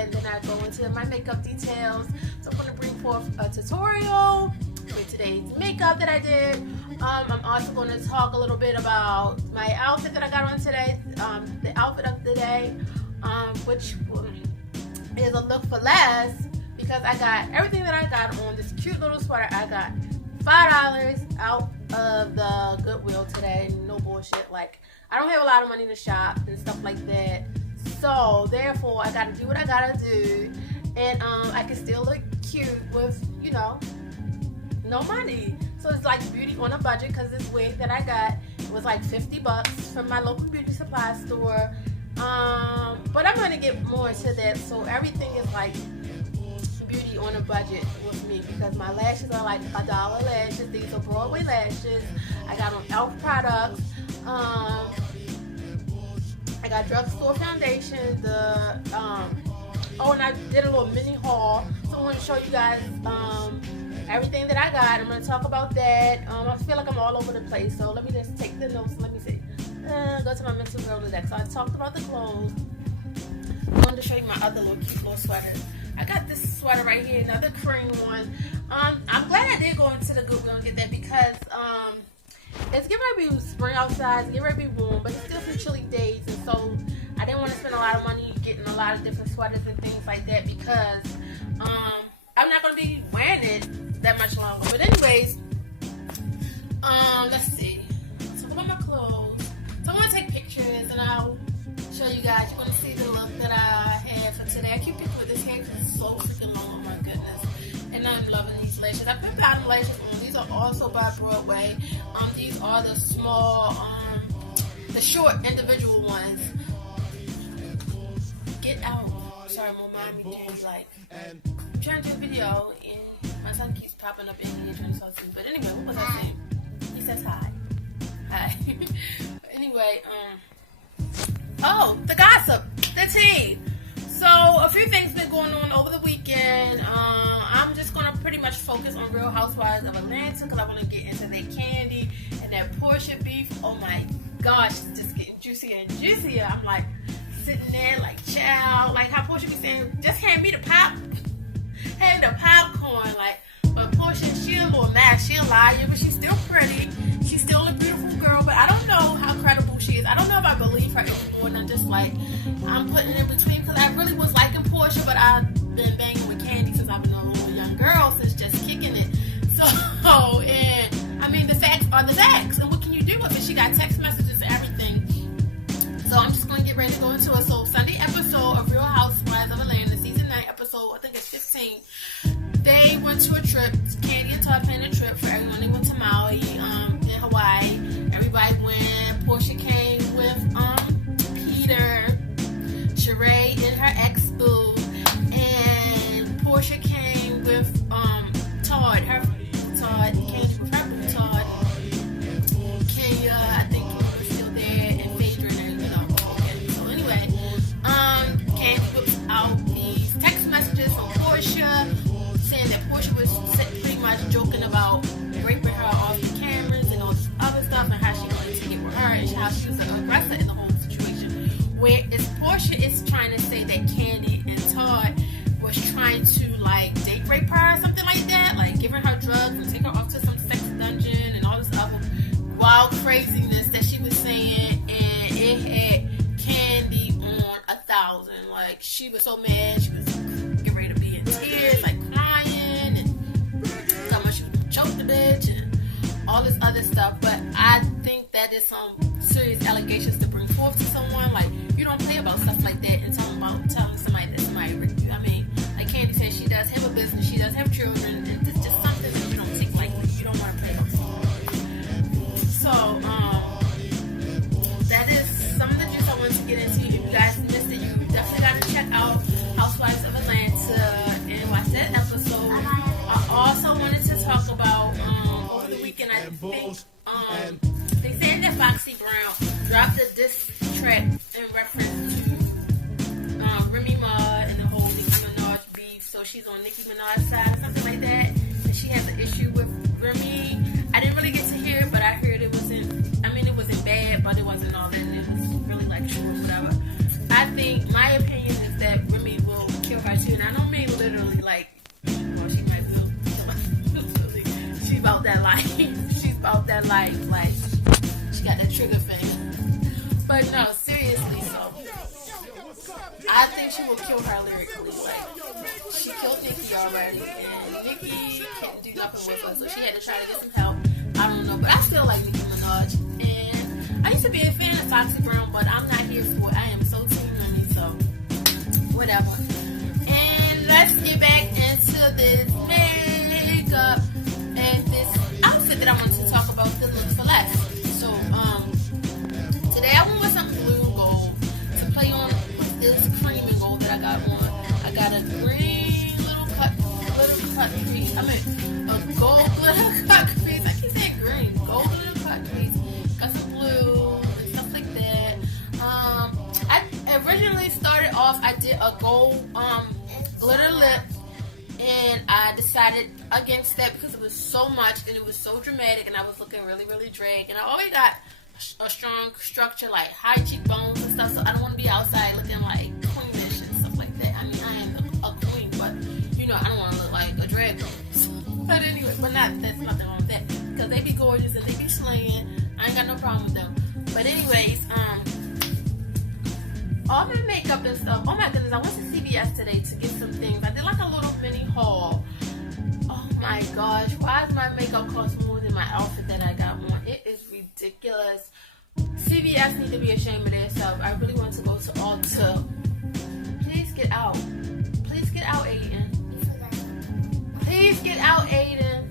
and then I go into my makeup details. So I'm going to bring forth a tutorial for today's makeup that I did. I'm also going to talk a little bit about my outfit that I got on today, the outfit of the day, which is a look for less, because I got everything that I got on this cute little sweater. I got $5 out of the Goodwill today. No bullshit. Like, I don't have a lot of money to shop and stuff like that, so therefore I gotta do what I gotta do, and I can still look cute with, you know, no money. So it's like beauty on a budget, because this wig that I got, it was like $50 from my local beauty supply store. But I'm gonna get more into that. So everything is like beauty on a budget with me, because my lashes are like $1 lashes. These are Broadway lashes. I got on e.l.f. products. I got drugstore foundation. Oh, and I did a little mini haul, so I want to show you guys everything that I got. I'm going to talk about that. I feel like I'm all over the place, so let me just take the notes. Let me see. Go to my mental Rolodex. So I talked about the clothes. I wanted to show you my other little cute little sweater. I got this sweater right here, another cream one. I'm glad I did go into the Goodwill and get that, because it's getting ready to be spring outside, it's getting ready to be warm, but it's still some chilly days, and so I didn't want to spend a lot of money getting a lot of different sweaters and things like that, because I'm not going to be wearing it that much longer. But anyways, let's see. Talk about my clothes. So I'm going to take pictures and I'll show you guys. You're going to see the look that I had for today. I keep picking with this hair because it's so freaking long. Oh my goodness. And I'm loving these lashes. I put bottom lashes on. These are also by Broadway. These are the small, the short individual ones. Get out. Sorry, my mommy did like, I'm trying to do a video and my son keeps popping up in here trying to talk to me. But anyway, what was I saying? He says hi. Hi. Anyway, oh, the gossip, the tea. So a few things been going on over the weekend. I'm just gonna pretty much focus on Real Housewives of Atlanta, because I want to get into that Kandi and that Porsha beef. Oh my gosh, it's just getting juicier and juicier. I'm like sitting there like, child, like how Porsha be saying, just hand me the pop, hand the popcorn. Like, but Porsha, she a little mad, she a liar, but she's still pretty. She's still a beautiful girl, but I don't know how credible she is. I don't know if I believe her anymore, and I'm just like, I'm putting it in between, because I really was liking Porsha, but I've been banging with Kandi since I've been a little young girl, since just kicking it. So, and I mean, the facts are the facts, and what can you do with it? She got text messages and everything. So I'm just going to get ready to go into it. So Sunday episode of Real Housewives of Atlanta, season 9 episode, I think it's 15. They went to a trip. Kandi and Todd planned a trip for everyone. They went to Maui, in Hawaii. Everybody went. Porsha came with Peter, Sheree and her ex-boo, and Porsha came with Todd, Kandi with her boo Todd, Kenya, I think was still there, and Phaedra and okay. So anyway, Kandi whips out these text messages from Porsha, saying that Porsha was pretty much joking about raping her off the cameras and all this other stuff, and how she wanted to get with her, and how she was an aggressor in the whole situation. Whereas Porsha is trying to say that Kandi and Todd was trying to like date rape her or something like that, like giving her drugs and take her off to some sex dungeon and all this other wild craziness that she was saying, and it had Kandi on 1,000. Like, she was so mad, she was getting ready to be in tears, like crying, and how much she was gonna choke the bitch and all this other stuff. But I think that is some serious allegations to bring forth to someone. Like, you don't play about stuff like that and telling somebody that somebody raped you. I mean, like Kandi said, she does have a business, she does have children, and it's just something that you don't take lightly. You don't want to play about stuff. So, that is some of the juice I wanted to get into. If you guys missed it, you definitely got to check out Housewives of Atlanta and watch that episode. I also wanted to talk about over the weekend, I think they said that Foxy Brown dropped a diss track in reference to Remy Ma and the whole Nicki Minaj beef. So she's on Nicki Minaj's side or something like that, and she has an issue with Remy. I didn't really get to hear it, but I heard it wasn't, I mean, it wasn't bad, but it wasn't all that. It was really like true or whatever. I think my opinion is that Remy will kill But no, seriously, so I think she will kill her lyrically. Like, she killed Nicki already, and Nicki can't do nothing with her, so she had to try to get some help. I don't know, but I still like Nicki Minaj. And I used to be a fan of Foxy Brown, but I'm not here for it. I am so team money, so whatever. And let's get back into this makeup and this outfit that I wanted to talk about, the look for less. So, today I went with some blue gold to play on this cream and gold that I got on. I got a green little cut crease. I mean, a gold glitter cut crease. I keep saying green. Gold glitter cut crease. Got some blue and stuff like that. I originally started off, I did a gold glitter lip, and I decided against that because it was so much and it was so dramatic and I was looking really, really drag. And I always got a strong structure, like high cheekbones and stuff, so I don't want to be outside looking like queenish and stuff like that. I mean, I am a queen, but you know, I don't want to look like a drag queen. But anyway, that's nothing wrong with that, because they be gorgeous and they be slaying. I ain't got no problem with them. But anyways, all my makeup and stuff. Oh my goodness, I went to CVS today to get some things. I did like a little mini haul. Oh my gosh, why does my makeup cost more than my outfit that I got on? It is ridiculous. CVS need to be ashamed of themselves. I really want to go to Ulta. Please get out. Please get out, Aiden. Please get out, Aiden.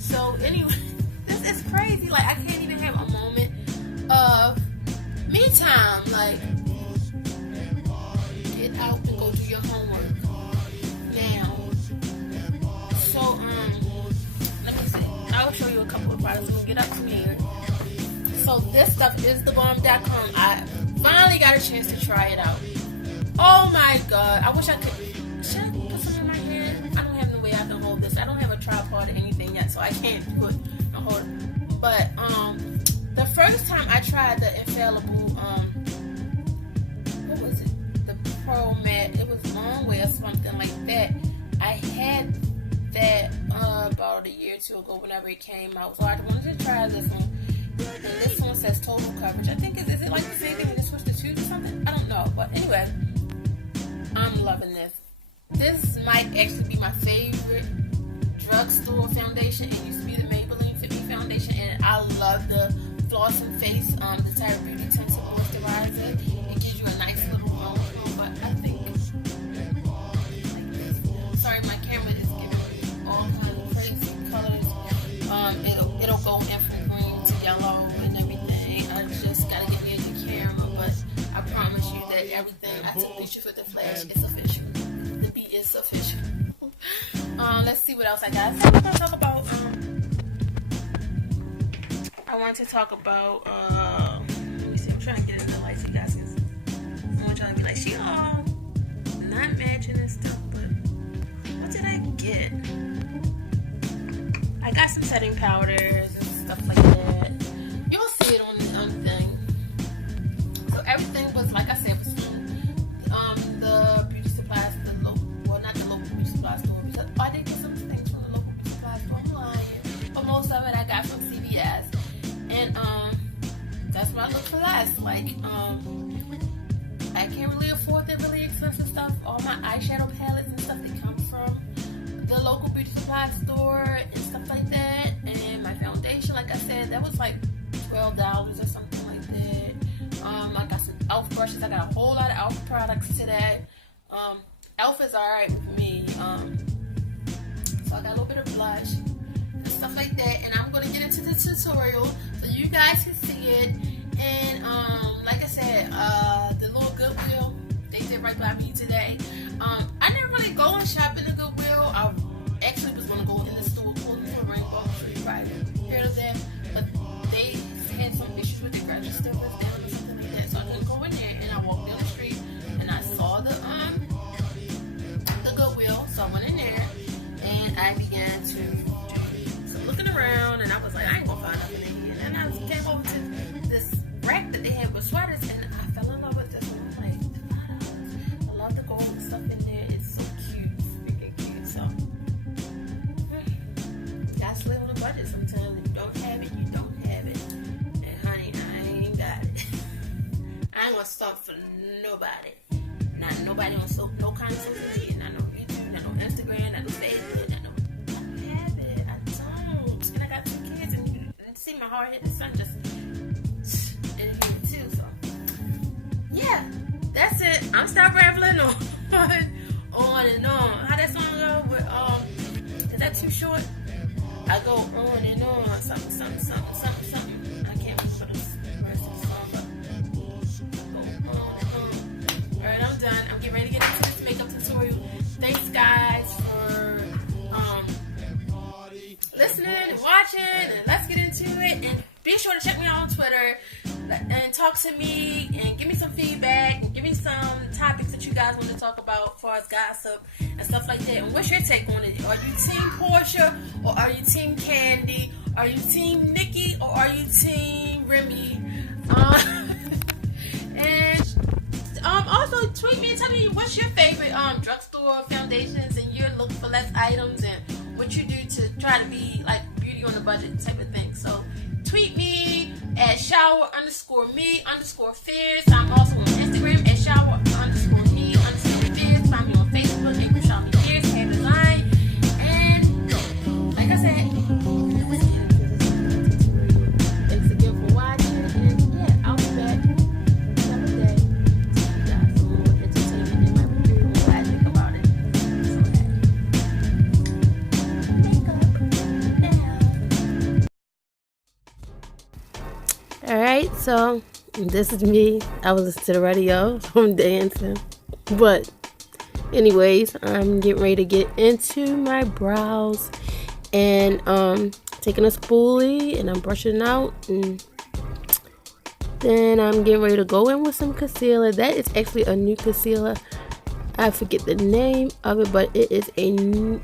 So anyway, this is crazy. Like, I can't even have a moment of me time. Like, get out and go do your homework now. So, let me see. I'll show you a couple of products. We'll get up from here. So this stuff is thebomb.com. I finally got a chance to try it out. Oh my god. I wish I could. Should I put some in my hair? I don't have no way I can hold this. I don't have a tripod or anything yet, so I can't put a hold. But the first time I tried the infallible what was it? The Pro Matte. It was long way or something like that. I had that about a year or two ago whenever it came out. So I wanted to try this one. And this one says total coverage. I think is it like the same thing when you switch to tubes or something? I don't know. But anyway, I'm loving this. This might actually be my favorite drugstore foundation. It used to be the Maybelline Fit Me foundation, and I love the Floss and Face, the Tyra Beauty Tinted Moisturizer. It gives you a nice little tone, but I think sorry, my camera is giving me all kinds of crazy colors. It'll go in from green to yellow and everything. I just gotta get me a new camera, but I promise you that everything I took pictures with the flash is official. The beat is official. Let's see what else I got. So I'm gonna talk about I want to talk about let me see, I'm trying to get in the light so you guys can see. I want y'all to be like, she all not matching and stuff, but what did I get? I got some setting powders and stuff like that. You'll see it on the thing. So everything was, like I said, was from the beauty supplies, not the local beauty supply store, because I did get some things from the local beauty supply store. I'm lying. But most of it I got from CVS. And that's what I look for last. Like, I can't really afford the really expensive stuff. All my eyeshadow palettes and stuff, they come from the local beauty supply store and stuff like that. And my foundation, like I said, that was like $12 or something like that. I got some e.l.f. brushes. I got a whole lot of e.l.f. products today. e.l.f. is alright with me. So I got a little bit of blush and stuff like that. And I'm going to get into the tutorial so you guys can see it. And like I said, the little Goodwill, they did right by me today. I didn't really go and shop in the Goodwill. I actually was going to go in the store called Rainbow. You probably heard of that. But they had some issues with the register with them or something like that. So I couldn't go in there. And I walked down the street and I saw the Goodwill. So I went in there and I began to do some looking around. And I was like, I ain't going to find nothing in here. And I came over to this rack that they had with sweaters. And I fell in love with this one. I'm like, $5. I love the gold and stuff in there. It's so cute. It's freaking cute. So gotta live on a budget sometimes. If you don't have it, you don't have it. And honey, I ain't got it. ain't gonna stop for nobody. Not nobody on no kind of social media. Not no YouTube, not no Instagram, not no Facebook, not no. I don't have it. I don't. And I got 2 kids, and you see my hard headed son just in here too. So yeah, that's it. I'm stop rambling on and on. How that song go? With is that too short? I go on and on. Something. I can't remember the rest of the song, but go on and on. Alright, I'm done. I'm getting ready to get into this makeup tutorial. Thanks guys for listening and watching, and let's get into it. And be sure to check me out on Twitter and talk to me and give me some feedback and give me some topics that you guys want to talk about as far as gossip and stuff like that. And what's your take on it? Are you team Porsha or are you team Kandi? Are you team Nikki or are you team Remy? And also tweet me and tell me what's your favorite drugstore foundations and your look for less items and what you do to try to be like beauty on a budget type of thing. So tweet me at shower_me_fierce. I'm also on Instagram at shower_me_fierce. Find me on Facebook at Porsha Fierce hair design. And like I said, thanks again for watching. And yeah, I'll be back another day. You guys some more entertainment in my review and what I think about it. So alright, so this is me. I was listening to the radio, so I'm dancing. But anyways, I'm getting ready to get into my brows and taking a spoolie and I'm brushing it out, and then I'm getting ready to go in with some concealer. That is actually a new concealer. I forget the name of it, but it is a new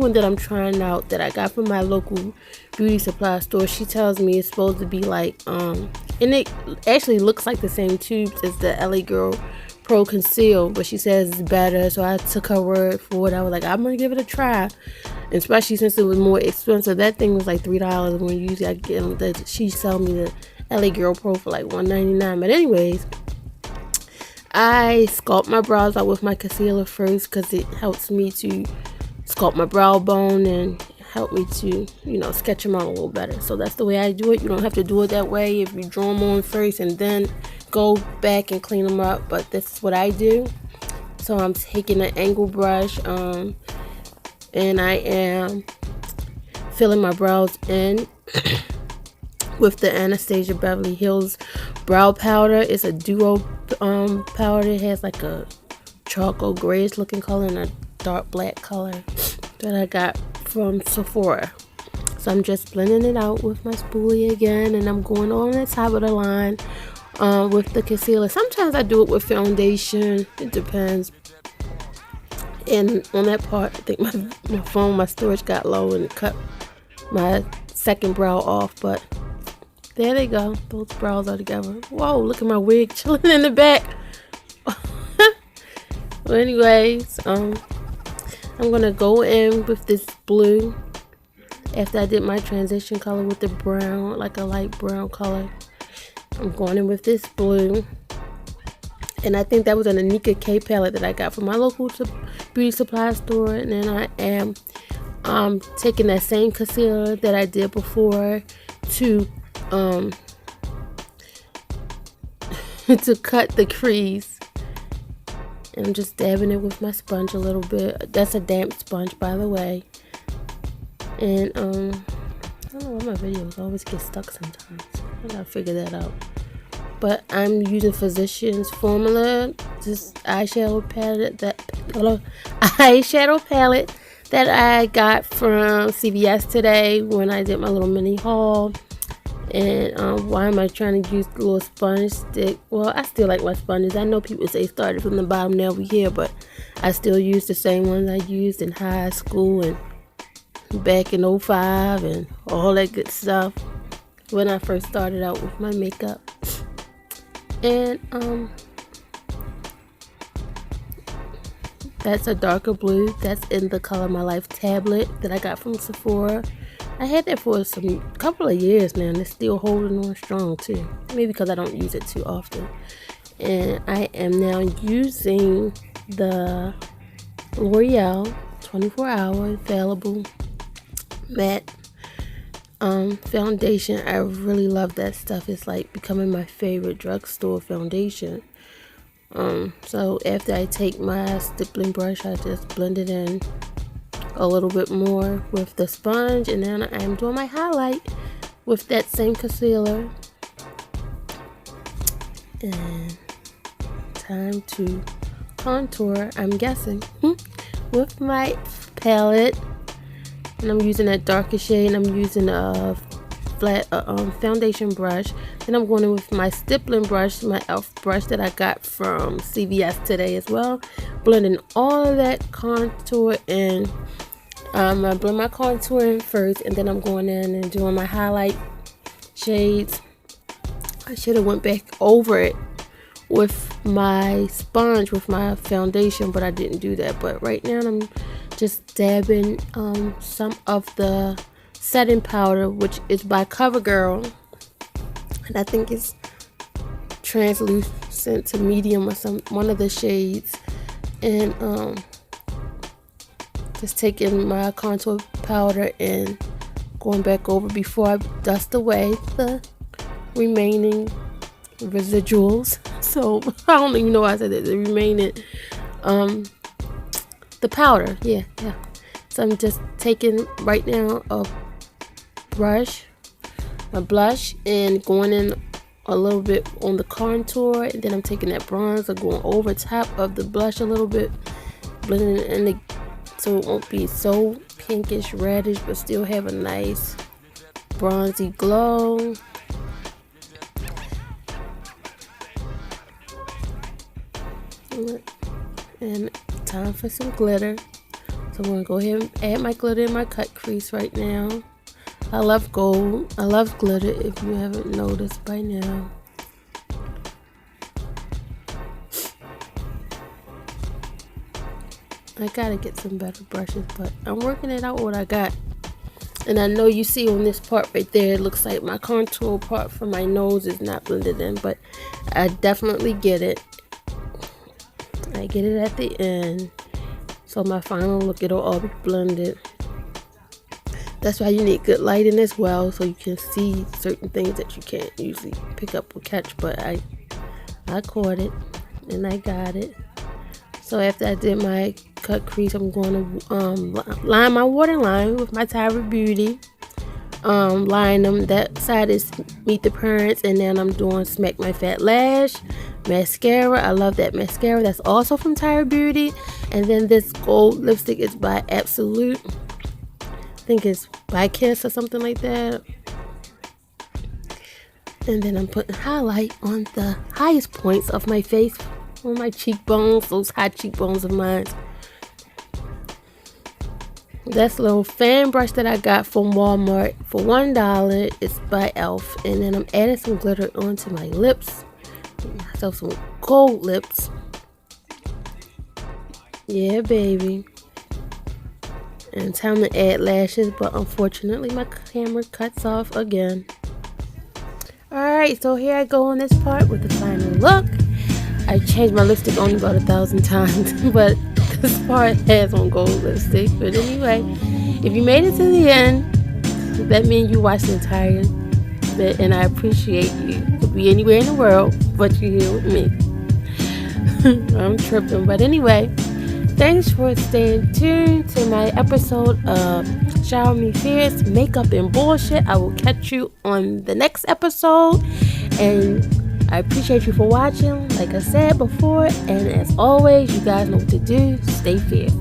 one that I'm trying out that I got from my local beauty supply store. She tells me it's supposed to be like and it actually looks like the same tubes as the LA Girl Pro Conceal, but she says it's better, so I took her word for it. I was like, I'm gonna give it a try, especially since it was more expensive. That thing was like $3 when usually I get that. She sell me the LA Girl Pro for like $1.99. But anyways, I sculpt my brows out with my concealer first because it helps me to sculpt my brow bone and help me to, you know, sketch them out a little better. So that's the way I do it. You don't have to do it that way if you draw them on first and then go back and clean them up, but this is what I do. So I'm taking an angle brush and I am filling my brows in with the Anastasia Beverly Hills brow powder. It's a duo powder. It has like a charcoal grayish looking color and a dark black color that I got from Sephora. So I'm just blending it out with my spoolie again, and I'm going on the top of the line with the concealer. Sometimes I do it with foundation. It depends. And on that part, I think my storage got low and it cut my second brow off, but there they go. Those brows are together. Whoa, look at my wig chilling in the back. Well, anyways, I'm gonna go in with this blue after I did my transition color with the brown, like a light brown color. I'm going in with this blue, and I think that was an Anika K palette that I got from my local beauty supply store. And then I am taking that same concealer that I did before to to cut the crease, and I'm just dabbing it with my sponge a little bit. That's a damp sponge, by the way. And I don't know why my videos always get stuck sometimes. I gotta figure that out. But I'm using Physicians Formula, this eyeshadow palette that I got from CVS today when I did my little mini haul. And why am I trying to use the little sponge stick? Well, I still like my sponges. I know people say started from the bottom, now we here, but I still use the same ones I used in high school and back in 05 and all that good stuff when I first started out with my makeup. And that's a darker blue. That's in the Color My Life tablet that I got from Sephora. I had that for couple of years now, and it's still holding on strong too. Maybe because I don't use it too often. And I am now using the L'Oreal 24-hour available matte foundation. I really love that stuff. It's like becoming my favorite drugstore foundation. So after I take my stippling brush, I just blend it in a little bit more with the sponge, and then I'm doing my highlight with that same concealer. And time to contour, I'm guessing, with my palette. And I'm using that darker shade, and I'm using a flat foundation brush. Then I'm going in with my stippling brush, my e.l.f. brush that I got from CVS today as well. Blending all of that contour in. I blend my contour in first, and then I'm going in and doing my highlight shades. I should have went back over it with my sponge with my foundation, but I didn't do that. But right now I'm just dabbing some of the setting powder, which is by CoverGirl, and I think it's translucent to medium or one of the shades. And just taking my contour powder and going back over before I dust away the remaining residuals. So I don't even know why I said that. The remaining the powder, yeah. So I'm just taking right now a blush, and going in a little bit on the contour, and then I'm taking that bronzer, going over top of the blush a little bit, blending it in so it won't be so pinkish reddish, but still have a nice bronzy glow. And time for some glitter. So I'm going to go ahead and add my glitter in my cut crease right now. I love gold. I love glitter, if you haven't noticed by now. I gotta get some better brushes, but I'm working it out what I got. And I know you see on this part right there, it looks like my contour part for my nose is not blended in, but I definitely get it. I get it at the end, so my final look, it'll all be blended. That's why you need good lighting as well, so you can see certain things that you can't usually pick up or catch. But I caught it, and I got it. So after I did my cut crease, I'm going to line my waterline with my Tyra Beauty. Line them. That side is Meet the Parents, and then I'm doing Smack My Fat Lash mascara. I love that mascara. That's also from Tyra Beauty. And then this gold lipstick is by Absolute. I think it's by Kiss or something like that. And then I'm putting highlight on the highest points of my face, on my cheekbones, those high cheekbones of mine. That's a little fan brush that I got from Walmart for $1. It's by e.l.f. And then I'm adding some glitter onto my lips. Give myself some gold lips. Yeah, baby. And time to add lashes, but unfortunately my camera cuts off again. Alright, so here I go on this part with the final look. I changed my lipstick only about 1,000 times, but this part has on gold lipstick. But anyway, if you made it to the end, that means you watched the entire bit, and I appreciate you. You could be anywhere in the world, but you're here with me. I'm tripping, but anyway, thanks for staying tuned to my episode of Shower Me Fierce Makeup and Bullshit. I will catch you on the next episode, and I appreciate you for watching, like I said before, and as always, you guys know what to do. Stay fierce.